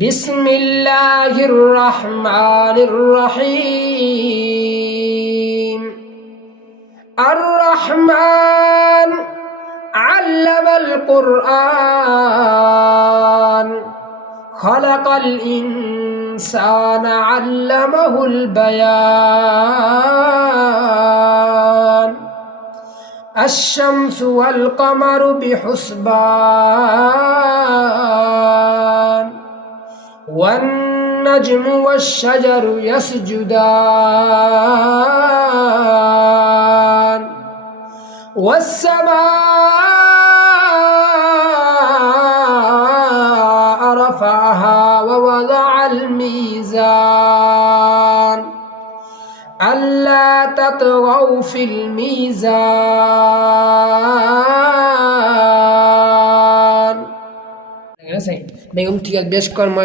بسم الله الرحمن الرحيم الرحمن علم القرآن خلق الإنسان علمه البيان الشمس والقمر بحسبان والنجم والشجر يسجدان والسماء رفعها ووضع الميزان ألا تطغوا في الميزان বেগম ঠিক আছে বেশ কর্ম